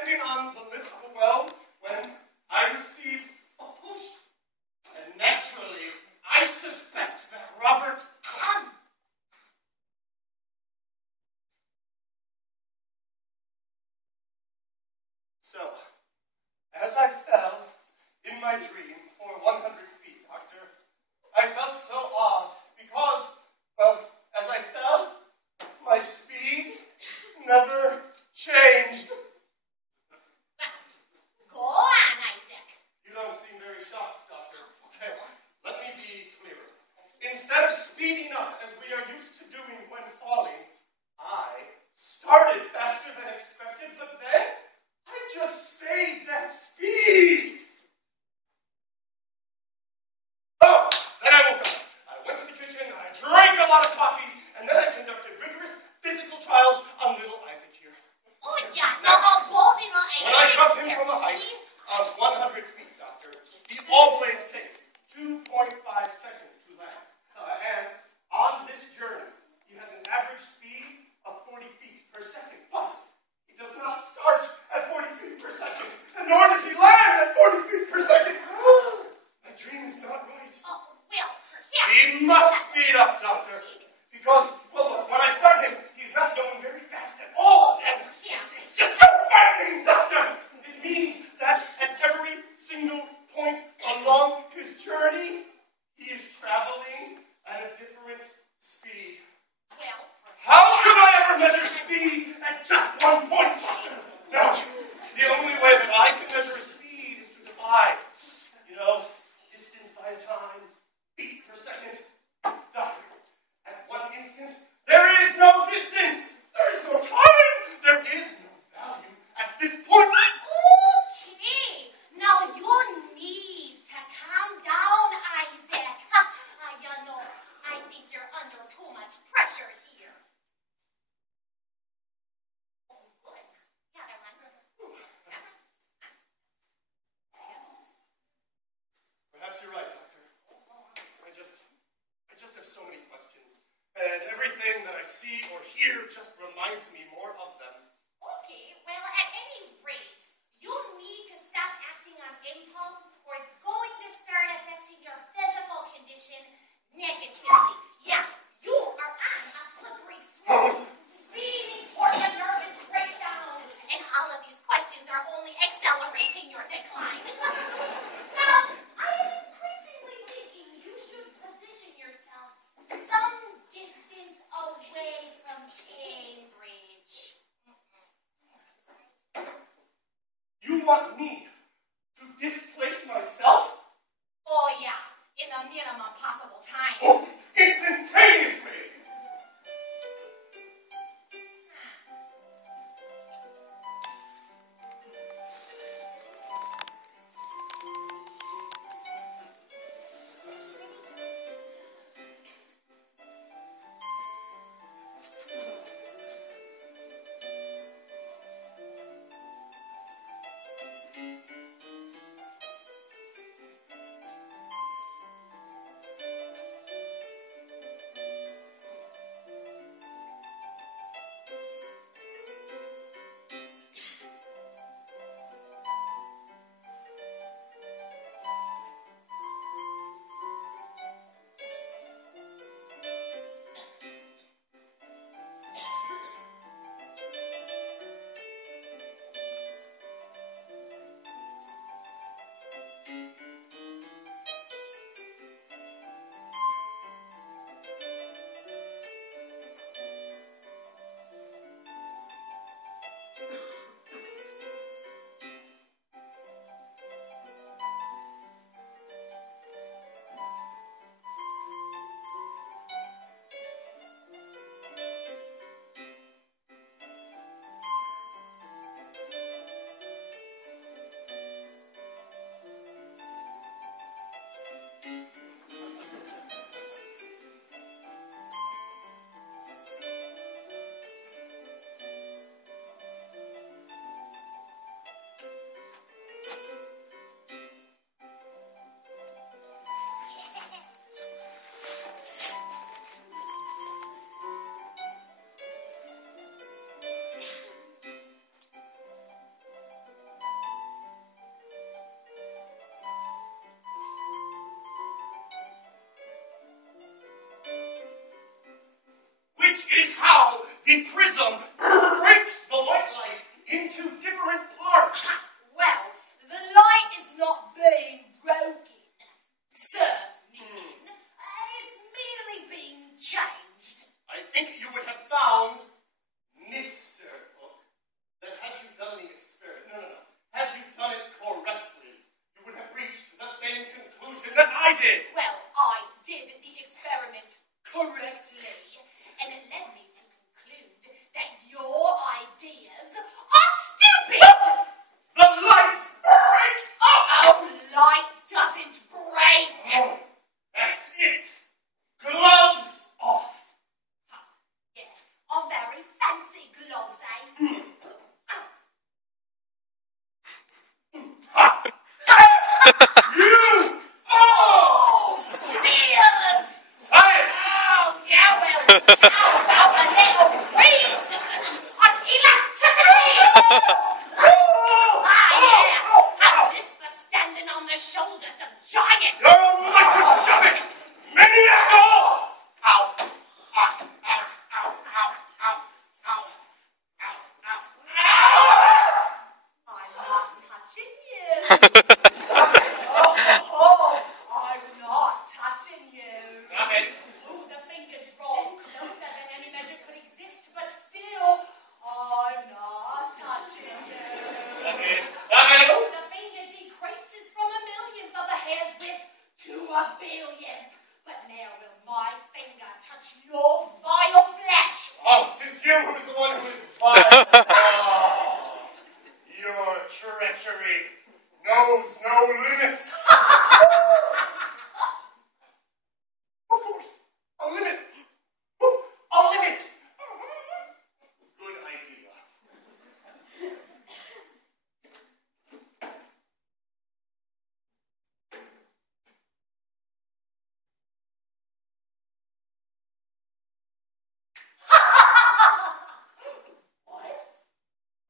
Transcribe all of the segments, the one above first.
depending on the lift of the well, when I receive a push. And naturally, I suspect that Robert So, as I fell in my dream for 100 feet, Doctor, I felt so odd because, well, as I fell, my speed never changed. Go on, Isaac. You don't seem very shocked, Doctor. Okay, let me be clearer. Instead of speeding up as we are used to doing when falling, I started faster than expected, but then I just stayed that speed. Oh, then I woke up. I went to the kitchen, I drank a lot of coffee, and then I conducted rigorous physical trials on little Isaac here. Oh, yeah. Now, both in When I dropped him from a height of 100 feet, Doctor, he always takes 2.5 seconds to land. And on this journey, he has an average speed of 40 feet per second. But he does not start at 40 feet per second, and nor does he land at 40 feet per second. My dream is not right. Oh, well, perhaps. He must speed up, Doctor. Because, well, look, when I start him, he's not going very fast at all. And it's just so frightening, Doctor. It means that at every single point along his journey, he is traveling at a different speed. Well, How could I ever measure speed at just one point, Doctor? No, the only way that I can measure a speed is to divide, distance by time, feet per second. Doctor, at one instant, there is no distance, there is no time, there is no value at this point. okay. Now, you need to calm down, Isaac. I think you're under too much pressure here. Oh, good. Yeah, that one. Perhaps you're right, Doctor. I just have so many questions. And everything that I see or hear just reminds me more of them. Okay, well, at any rate, you need to stop acting on impulse or it's going to start affecting your physical condition negatively. Yeah, you are on a slippery slope, speeding towards a nervous breakdown. And all of these questions are only accelerating your decline. Now, I am increasingly thinking you should position yourself some distance away from Cambridge. You want me to displace myself? Oh, yeah, in the minimum possible time. Oh, instantaneously! the prism breaks the white light into different parts. Well, the light is not being broken, Sir Minion. It's merely being changed. I think you would have found, Mr. Hook, that had you done the experiment, had you done it correctly, you would have reached the same conclusion that I did. Well, I did the experiment correctly, and it led me to conclude that your ideas are stupid! The light breaks up! Oh, light doesn't break! Oh, that's it. Gloves off. Yeah, are very fancy gloves, eh? You! Oh, smears! Science! Oh, yeah, well, how about a little research on elasticity? Yeah, how's this for standing on the shoulders of giants? You're a microscopic maniac! Ow! Ow! Ow! Ow! Ow! Ow! Ow! Ow! I'm not touching you. Oh, I'm not touching you. Stop it! Ooh, the finger draws closer than any measure could exist, but still, I'm not touching you. Stop it! Stop it! Ooh, the finger decreases from 1,000,000th of a hair's width to 1,000,000,000th. But now will my finger touch your vile flesh? Oh, 'tis you who's the one who's vile. Oh, your treachery knows no limits. Of course, a limit. A limit. Good idea.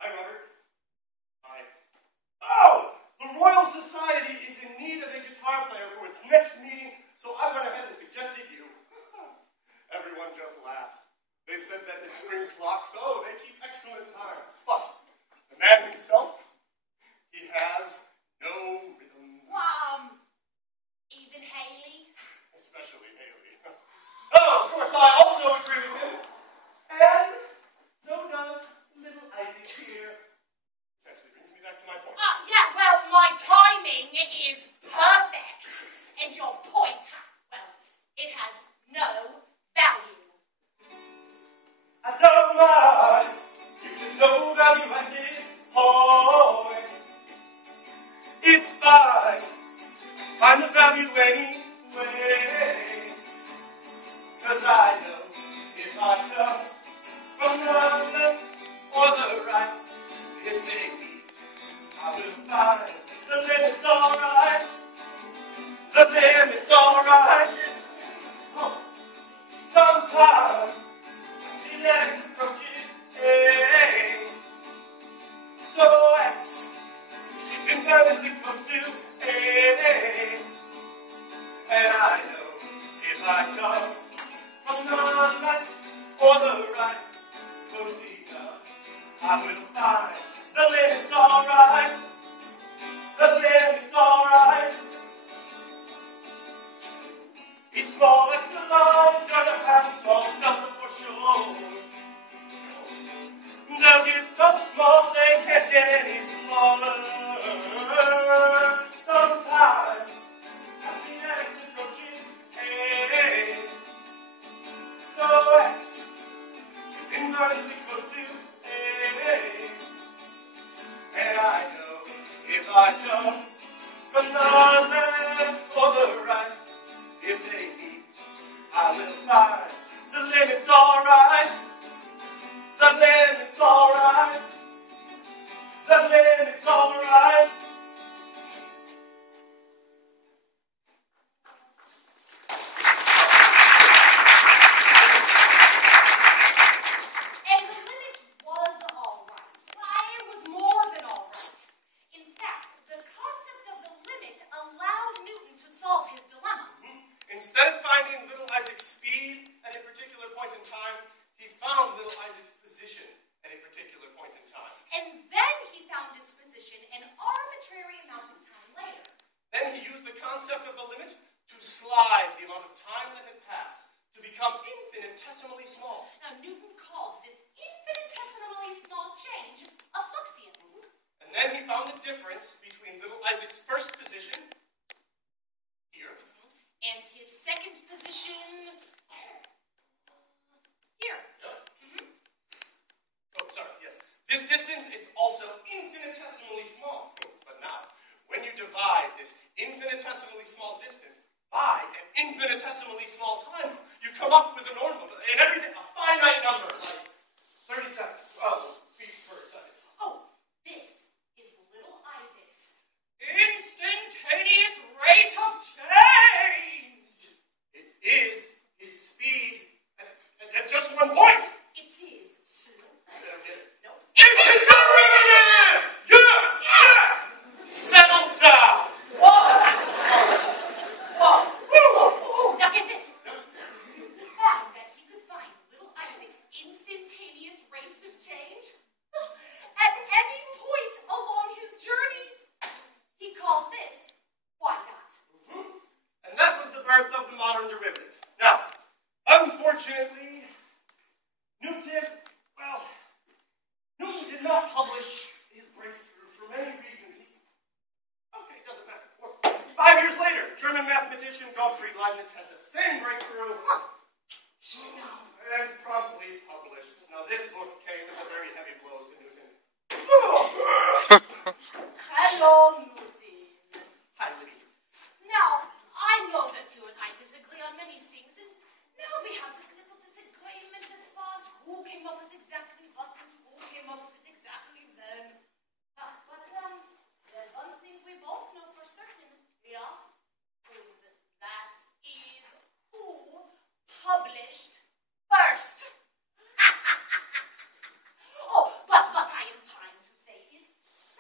Hi, Robert. Hi. Oh! The Royal Society is in need of a guitar player for its next meeting, so I went ahead and suggested you. Everyone just laughed. They said that his spring clocks, oh, they keep excellent time. But the man himself, he has no rhythm. Even Haley? Especially Haley. Oh, of course, I also agree with him. And so does little Isaac here. Which actually brings me back to my point. Yeah, well, my timing is perfect. And your point, well, it has no value. I don't mind if there's no value at this point. It's fine. Find the value anyway. 'Cause I know if I come from the left or the right, if they meet, I will find the limit's alright. The limit's alright. Sometimes I see that X approaches A. So X is infinitely close to A. And I know if I come from the left or the right, close enough, I will find the limit's alright. The limit's alright. Each small X alone gonna have a small delta for sure. They'll get so small they can't get any smaller. Sometimes I see that X approaches A. So X is infinitely close to A. And I know if I come from the left or the right, if they meet, I will find the limit's alright. The limit's alright. The limit's alright. And the limit was alright. Why, it was more than alright. In fact, the concept of the limit allowed Newton to solve his dilemma. Instead of finding little Isaac's speed at a particular point in time, he found little Isaac's concept of the limit to slide the amount of time that had passed to become infinitesimally small. Now, Newton called this infinitesimally small change a fluxion. And then he found the difference between little Isaac's first position, here, and his second position, here. Oh, sorry, yes. This distance, it's also infinitesimally small. But now, when you divide this infinitesimally small distance by an infinitesimally small time, you come up with a normal, a finite number, like 37 feet per second. Oh, this is little Isaac's instantaneous rate of change. It is his speed at just 1 point. It's his slope. I don't get it. No. It's his derivative! Yeah! Yes! Settle down! Now get this. You found that he could find little Isaac's instantaneous rate of change at any point along his journey. He called this y dot. And that was the birth of the modern derivative. Now, unfortunately, Newton did not publish his breakthrough for many reasons. Okay, it doesn't matter. 5 years later, German mathematician Gottfried Leibniz had the same breakthrough and promptly published. Now, this book came as a very heavy blow to Newton. Hello, Newton. Hi, Liddy. Now, I know that you and I disagree on many things, and now we have this little disagreement as far as who came up with exactly what and who came up with it exactly when. But there's one thing we both know for certain, yeah? And that is who published first. Oh, but what I am trying to say is,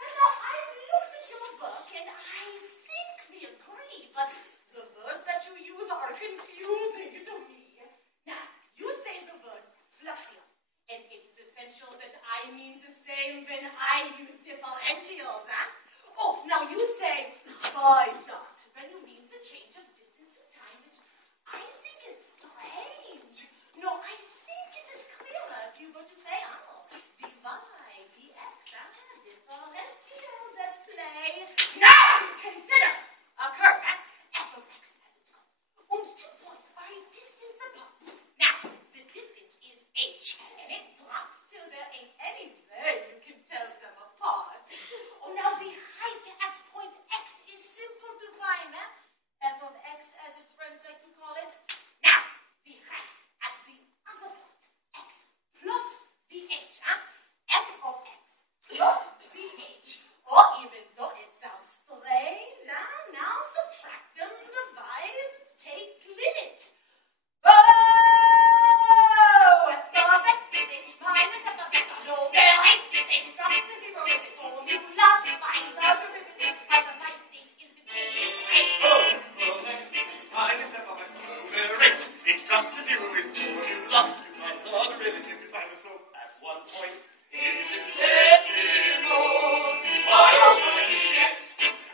now I've looked at your book and I think we agree, but the words that you use are confusing to me. Now, you say the word fluxion, and it is essential that I mean the same when I use differentials, huh? Oh, now you say y dot when you mean the change of distance to time, which I think is strange. No, I think it is clearer if you were to say, dy, dx, differentials at play. Now, consider a curve, f of x as it's called, and 2 points are a distance apart. Now, the distance is h, and it drops till there ain't any way you can tell them apart. Oh, now the height at point x is simple to find, f of x as its friends like to call it. Now, the height at the other point, x plus the h, f of x plus the h. Or even though it sounds strange, now subtract them, divide, and take limit. Oh! F of x plus h minus f of x all over h is h drops to 0 is a formula. Finds the derivative as a by state instantaneous rate. Oh, well, x minus f of x all over h. H drops to 0 is the formula to find the derivative, to find the slope at 1 point. Infinitesimals dy over dx.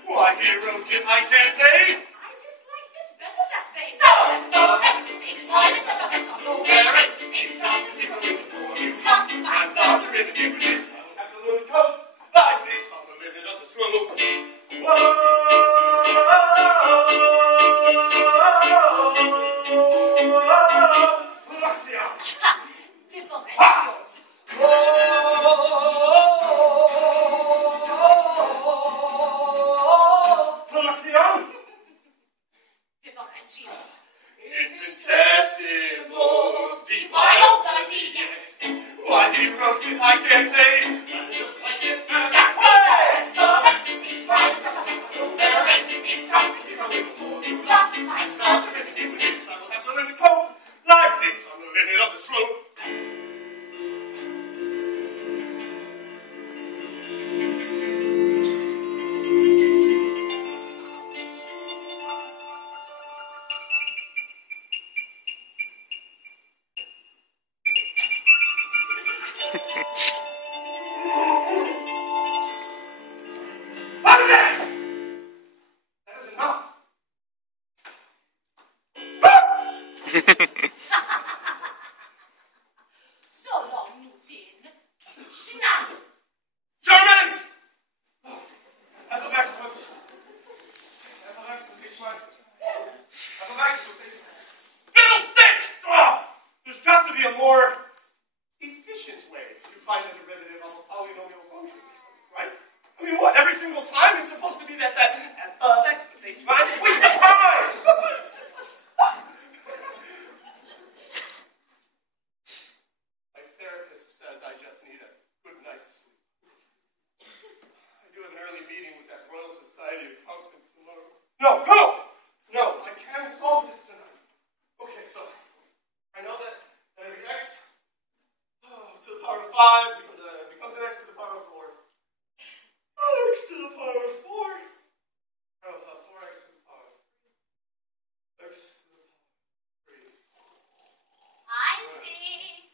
Why he wrote it, I can't say. I just liked it better that way. So, f of x plus h minus f of x all over h is h drops to 0 is the formula. Finds the derivative, which is I don't have to learn code. I base on the limit of the slope. Fluxion. Differentials. Fluxion. Differentials. Infinitesimals dy over dx. Why he wrote it, I can't say. What, every single time? It's supposed to be that x plus h minus wasted time! My therapist says I just need a good night's sleep. I do have an early meeting with that Royal Society accountant tomorrow. No, I can't solve this tonight. Okay, so I know that every x to the power of 5 becomes an x to the power of 4. X to the power of 4. 4x to the power of 3. X to the power of 3. I see.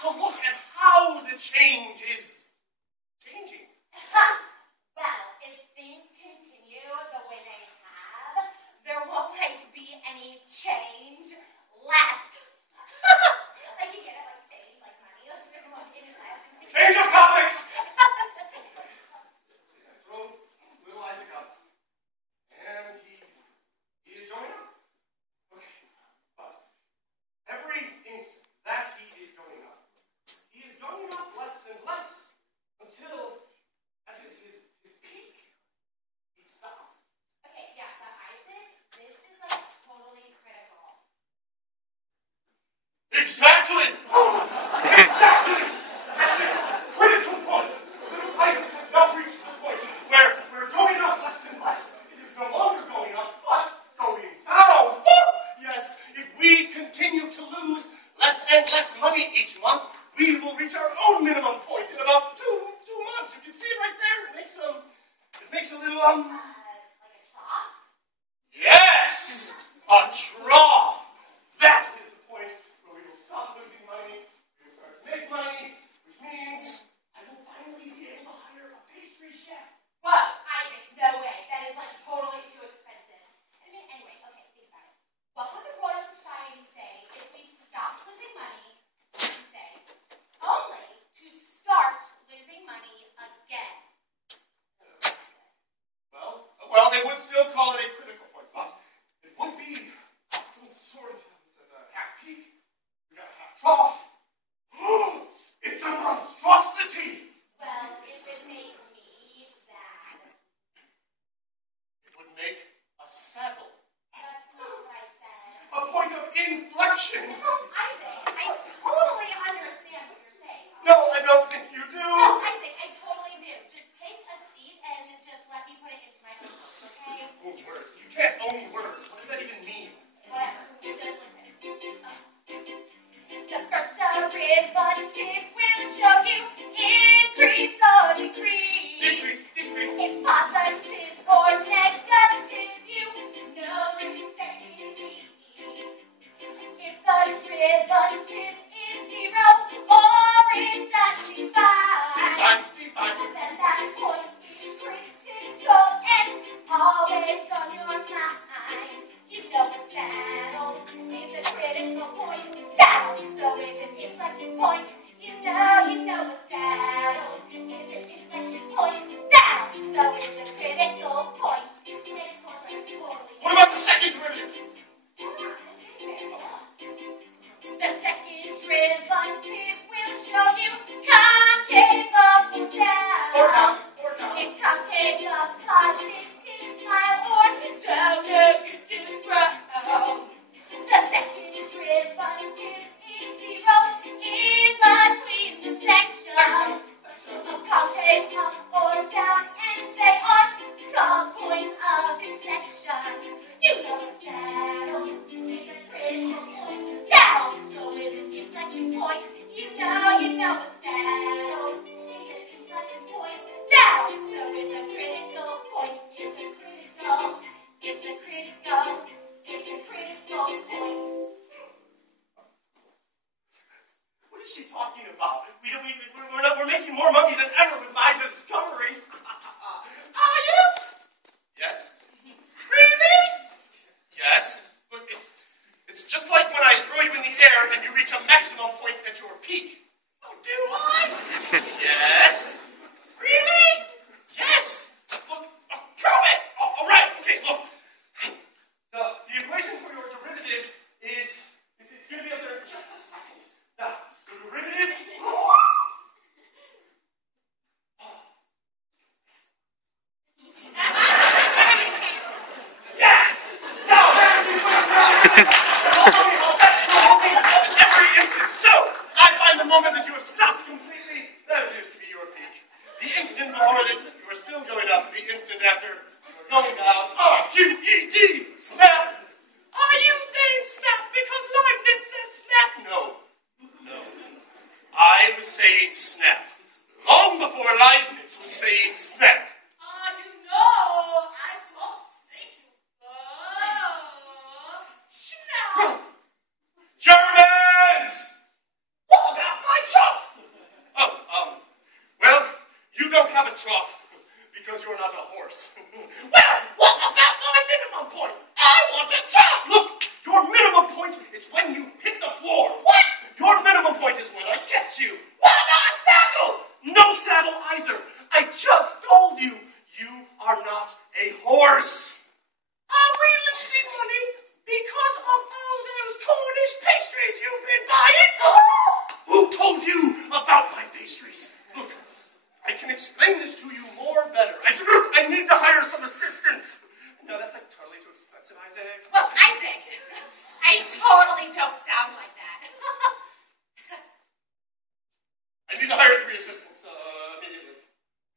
to look at how the change is changing. Well, if things continue the way they have, there won't be any change left. Like you get it, like change, like money. There won't be any left. Change of topic! Throw little Isaac up. And he is going up. Okay. But every instant that he is going up less and less until at his peak, he stops. Okay, yeah, but Isaac, this is like totally critical. Exactly! Exactly! At this critical point, little Isaac has now reached the point where we're going up less and less. It is no longer going up, but going down. Yes, if we continue to lose less and less money each month, we will reach our own minimum point in about two months. You can see it right there. It makes a little, Like a trough? Yes! A trough! That is the point where we will stop losing money, we will start to make money, which means I will finally be able to hire a pastry chef. Whoa, Isaac, no way. That is like totally too expensive. I mean, anyway, okay, think about it. What would the Royal Society say if we stopped losing money, only to start losing money again? Well, they would still call it a critical point, but it would be some sort of half peak. We got a half trough. It's a monstrosity. Well, it would make me sad. It would make a saddle. That's not what I said. A point of inflection. No, Isaac, I totally understand what you're saying. No, I don't think you do. No, Isaac, I totally do. Just take a seat and just let me put it into my own words, okay? Own words. You can't own words. What does that even mean? Whatever. Just listen. The first derivative will show you increase or decrease. Decrease. It's positive or negative. You know respectively. If the derivative is 0 or it's a divide, then that point is critical and always on your mind. You know a saddle is a critical point. That also is an inflection point. You know a saddle is an inflection point. That also is a critical point. What about the second derivative? The second derivative will show you concave up or down. Or down. It's concave up, positive smile, or down, negative frown. The second derivative is 0 in between the sections. A concave up or down, and they are called points of inflection. You know a saddle is a critical point. That also is an inflection point. You know a saddle is an inflection point. That also is a critical point. It's a critical point. What is she talking about? We're making more money than ever with my discoveries. Yes? Really? Yes. But it's just like when I throw you in the air and you reach a maximum point at your peak. Oh, do I? Yes. Really? Yes. Look, prove it. All right. Okay, look. The equation for your derivative is, it's going to be up there in just a second. Now, the derivative. Yes! Now, that's every instant. So, I find the moment that you have stopped completely, that appears to be your peak. The instant before this, you are still going up. The instant after, you are going down. R-Q-E-D! Snap! Are you saying snap because Leibniz says snap? No. I was saying snap. Long before Leibniz was saying snap. I don't think snap. Germans! What about my you are not a horse. Well, what about my minimum point? I want to jump! Look, your minimum point is when you hit the floor. What? Your minimum point is when I catch you. What about a saddle? No saddle either. I just told you, you are not a horse. Are we losing money because of all those Cornish pastries you've been buying? Who told you about my pastries? Look, I can explain this to you more better. I need to hire some assistants. No, that's like totally too expensive, Isaac. Well, Isaac, I totally don't sound like that. I need to hire 3 assistants immediately.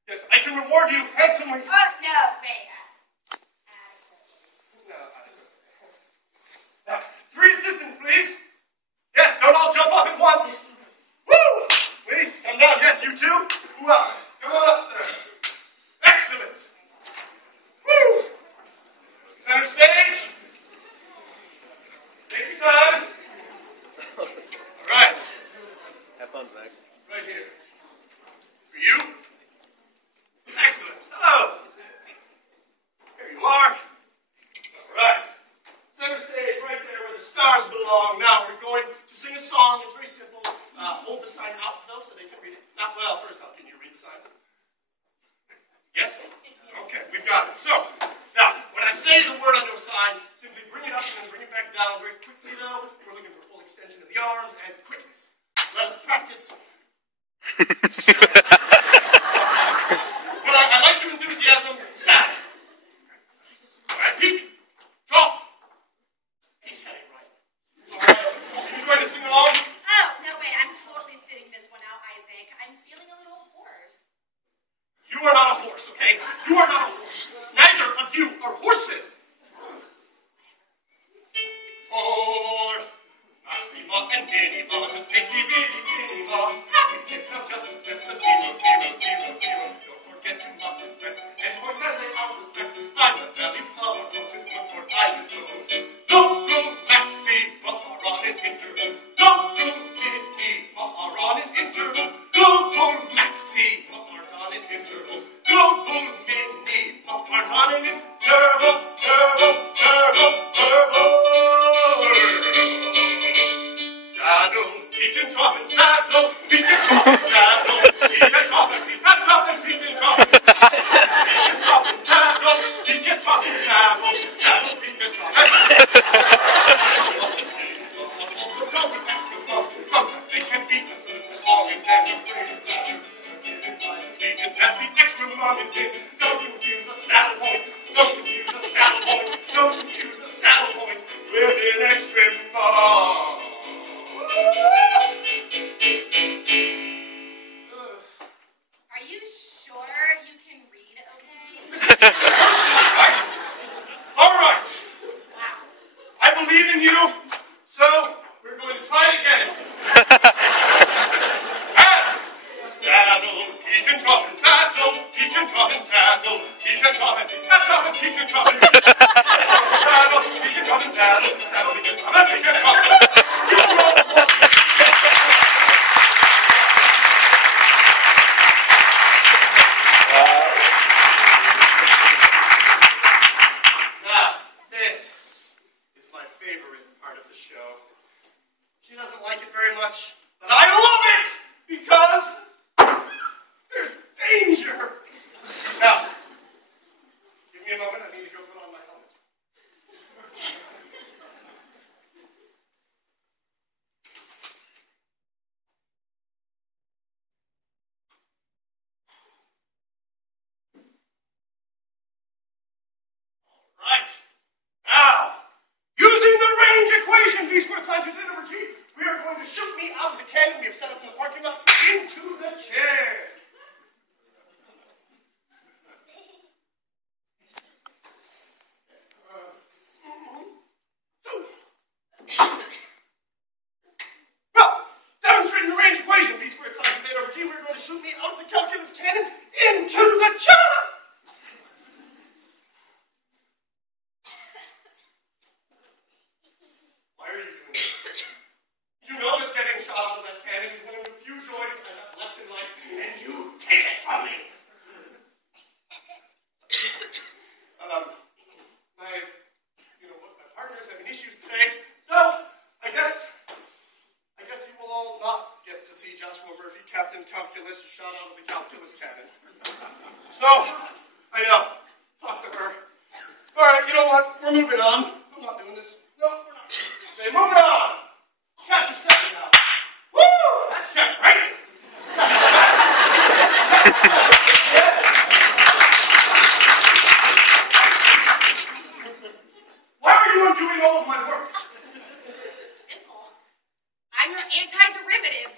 Yes, I can reward you handsomely. Oh, no, wait. No, now, 3 assistants, please. Yes, don't all jump off at once. Woo! Please, come down. Yes, you too. Who else? Come on up, sir. Excellent. Woo! Center stage. Take your time. All right. Have fun, Zach. Right here. For you. Excellent. Hello. Here you are. All right. Center stage right there where the stars belong. Now we're going to sing a song. It's very simple. Hold the sign out, though, so they can read it. Well, first off, can you read the signs? Yes? Okay, we've got it. So, now, when I say the word on your sign, simply bring it up and then bring it back down very quickly, though. We're looking for full extension of the arms and quickness. Let us practice. But I like your enthusiasm. Saddle. All right, peek. Trough. Peek had it right. All right. Are you going to sing along? Oh, no, wait, I'm totally sitting this one out, Isaac. I'm feeling a little hoarse. You are not a horse, okay? You are not a horse. Neither of you are horses. Horse. Maxima and Minima, just picky, bitty, Minima. Happiness, not just assess the 0, 0, 0, 0. Don't forget you must inspect endpoints as they are suspect. Find the value of our functions, look for eyes and toes. Logo, maxima are on an interval. Logo, minima are on an interval. Logo, maxima are on an interval. Logo, minima are on an interval. Saddle, peak and drop and saddle, peak and drop and saddle, peak and drop and peak and drop and peak and drop. Peak and drop and saddle, peak and drop and saddle, saddle, peak and drop and also go with extra love. Sometimes they can beat us, so they're always there to bring it back. They can have the extra moments in. Don't you use a saddle point. Don't you use a saddle point. Don't you use a saddle point with an extra mom. Are you sure you can read okay? All right. Wow. I believe in you, so we're going to try it again. And saddle, peak and drop and saddle, peak and drop and saddle, peak and drop and peak and drop and peak and drop and saddle, peak and drop and saddle, saddle, peak and drop and peak and drop. Now, this is my favorite part of the show. She doesn't like it very much, but I love it because there's danger. Now, give me a moment. I need to go put on my helmet. Right. Now, using the range equation, V squared times U over G, we are going to shoot me out of the cannon we have set up in the parking lot into the chair. Well, demonstrating the range equation, V squared times U over G, we are going to shoot me out of the calculus cannon into the chair. Why are you doing this? You know that getting shot out of that cannon is one of the few joys I have left in life, and you take it from me. Joshua Murphy, Captain Calculus, shot out of the calculus cannon. So, I know. Talk to her. All right, you know what? We're moving on. I'm not doing this. No, we're not. Okay, moving on. Chapter 7 now. Woo! That's chapter, right? Why are you undoing all of my work? Simple. I'm your antiderivative.